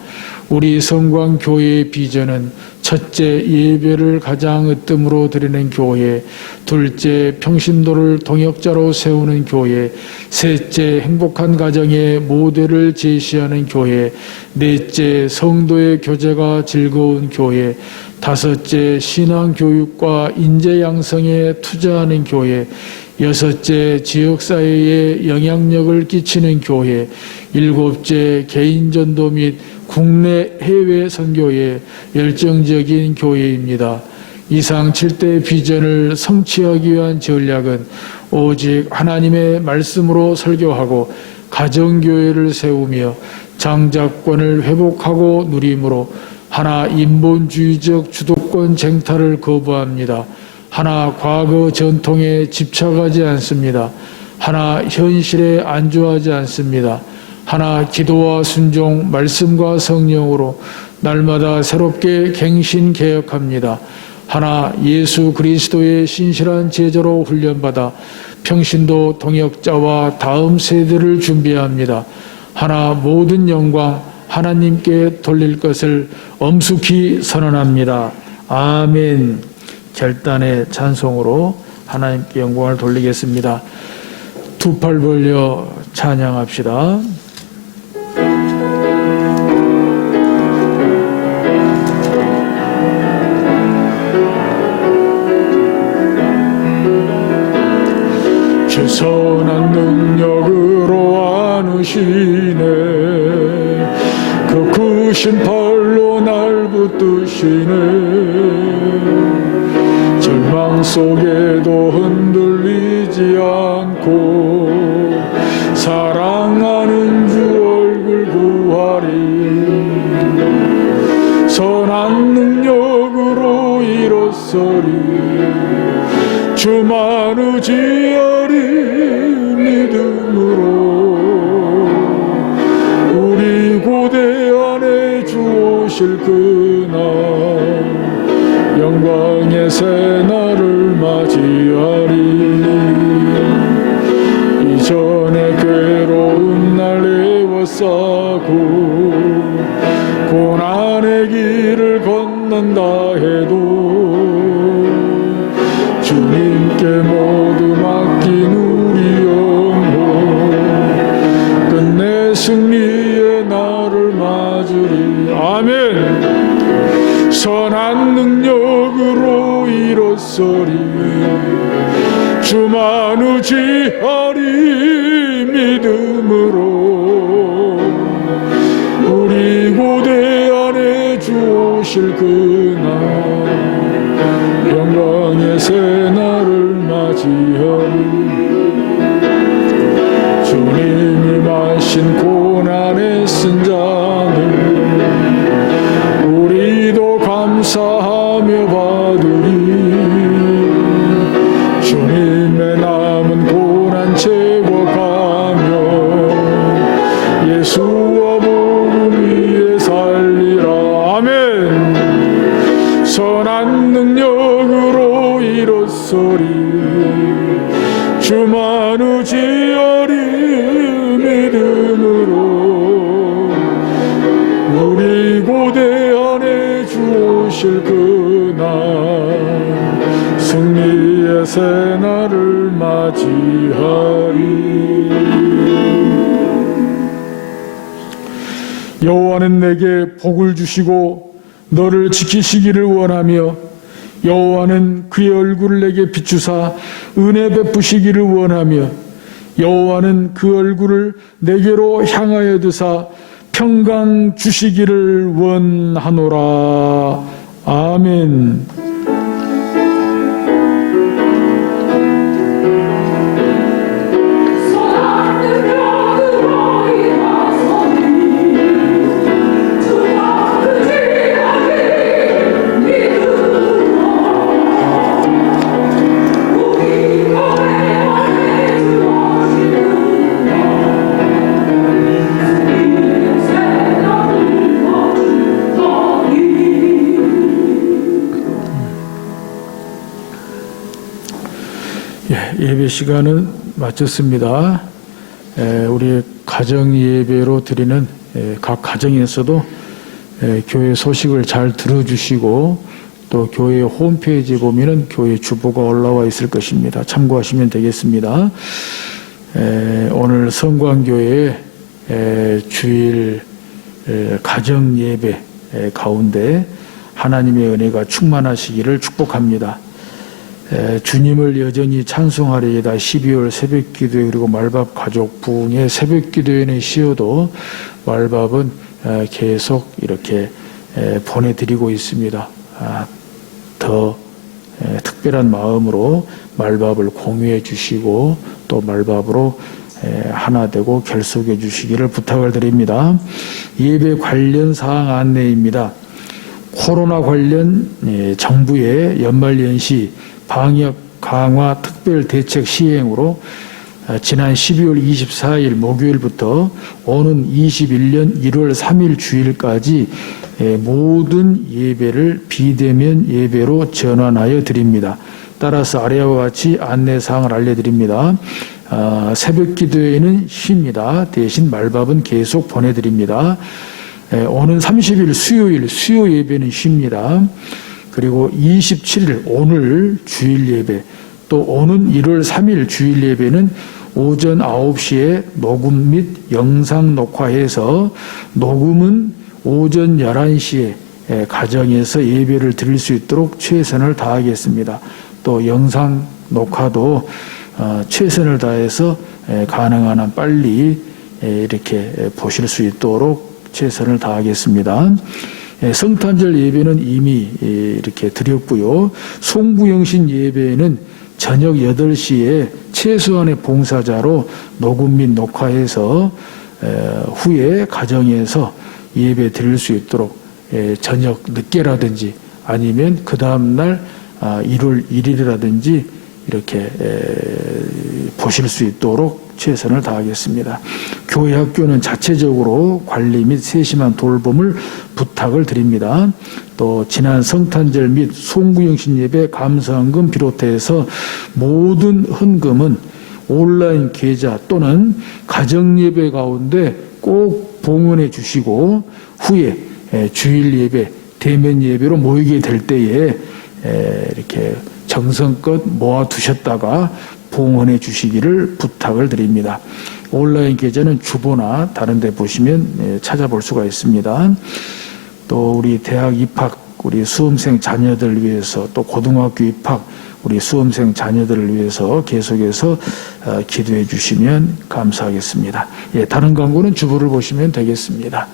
우리 성광교회의 비전은 첫째, 예배를 가장 으뜸으로 드리는 교회, 둘째, 평신도를 동역자로 세우는 교회, 셋째, 행복한 가정의 모델을 제시하는 교회, 넷째, 성도의 교제가 즐거운 교회, 다섯째, 신앙교육과 인재 양성에 투자하는 교회, 여섯째, 지역사회에 영향력을 끼치는 교회, 일곱째, 개인전도 및 국내 해외 선교에 열정적인 교회입니다. 이상 7대 비전을 성취하기 위한 전략은 오직 하나님의 말씀으로 설교하고 가정교회를 세우며 장자권을 회복하고 누림으로 하나, 인본주의적 주도권 쟁탈을 거부합니다. 하나, 과거 전통에 집착하지 않습니다. 하나, 현실에 안주하지 않습니다. 하나, 기도와 순종, 말씀과 성령으로 날마다 새롭게 갱신개혁합니다. 하나, 예수 그리스도의 신실한 제자로 훈련받아 평신도 동역자와 다음 세대를 준비합니다. 하나, 모든 영광 하나님께 돌릴 것을 엄숙히 선언합니다. 아멘. 결단의 찬송으로 하나님께 영광을 돌리겠습니다. 두 팔 벌려 찬양합시다. 선한 능력으로 안으시네. 그 크신 팔로 날 붙드시네. 절망 속에도 흔들리지 않고 사랑하는 주 얼굴 구하리. 선한 능력으로 일어서리. 주만 의지하리. 믿음으로 우리 고대 안에 주 오실 그날 영광의 새날을 맞이하리. 이전에 괴로운 날 애워싸고 고난의 길을 걷는다 해도 주님께 모두 맡긴 우리 영혼 끝내 승리의 날을 맞으리. 아멘. 선한 능력으로 일어서리. 주만 의지하리. 믿음으로 우리 고대 안에 주 오실 그날 영광의 새날을 맞이하리. 주님이 마신 고난의 쓴 잔을 우리도 감사하며 받으리. 주님의 남은 고난 채워가며 예수와 복음 위에 살리라. 아멘. 선한 능력으로 일어서리. 주만 의지하리. 믿음으로 우리 고대 안에 주 오실 그날 승리의 새날을 맞이하리. 여호와는 내게 복을 주시고 너를 지키시기를 원하며 여호와는 그의 얼굴을 내게 비추사 은혜 베푸시기를 원하며 여호와는 그 얼굴을 내게로 향하여 드사 평강 주시기를 원하노라. 아멘. 예배 시간은 마쳤습니다. 우리 가정 예배로 드리는 각 가정에서도 교회 소식을 잘 들어주시고 또 교회 홈페이지에 보면은 교회 주보가 올라와 있을 것입니다. 참고하시면 되겠습니다. 오늘 성광교회 주일 가정 예배 가운데 하나님의 은혜가 충만하시기를 축복합니다. 주님을 여전히 찬송하리이다 12월 새벽기도회 그리고 말밥 가족 부흥의 새벽기도회는 쉬어도 말밥은 계속 이렇게 보내드리고 있습니다. 더 특별한 마음으로 말밥을 공유해 주시고 또 말밥으로 하나 되고 결속해 주시기를 부탁을 드립니다. 예배 관련 사항 안내입니다. 코로나 관련 정부의 연말연시 방역 강화 특별대책 시행으로 지난 12월 24일 목요일부터 오는 21년 1월 3일 주일까지 모든 예배를 비대면 예배로 전환하여 드립니다. 따라서 아래와 같이 안내사항을 알려드립니다. 새벽 기도회는 쉽니다. 대신 말밥은 계속 보내드립니다. 오는 30일 수요일 수요 예배는 쉽니다. 그리고 27일 오늘 주일 예배 또 오는 1월 3일 주일 예배는 오전 9시에 녹음 및 영상 녹화해서 녹음은 오전 11시에 가정에서 예배를 드릴 수 있도록 최선을 다하겠습니다. 또 영상 녹화도 최선을 다해서 가능한 한 빨리 이렇게 보실 수 있도록 최선을 다하겠습니다. 성탄절 예배는 이미 이렇게 드렸고요. 송구영신 예배는 저녁 8시에 최소한의 봉사자로 녹음 및 녹화해서 후에 가정에서 예배 드릴 수 있도록 저녁 늦게라든지 아니면 그 다음날 1월 1일이라든지 이렇게 보실 수 있도록 최선을 다하겠습니다. 교회 학교는 자체적으로 관리 및 세심한 돌봄을 부탁을 드립니다. 또 지난 성탄절 및 송구영신 예배 감사헌금 비롯해서 모든 헌금은 온라인 계좌 또는 가정 예배 가운데 꼭 봉헌해 주시고 후에 주일 예배, 대면 예배로 모이게 될 때에 이렇게 정성껏 모아두셨다가 봉헌해 주시기를 부탁을 드립니다. 온라인 계좌는 주보나 다른 데 보시면 찾아볼 수가 있습니다. 또 우리 대학 입학 우리 수험생 자녀들 위해서 또 고등학교 입학 우리 수험생 자녀들을 위해서 계속해서 기도해 주시면 감사하겠습니다. 다른 광고는 주보를 보시면 되겠습니다.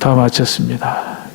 다 마쳤습니다.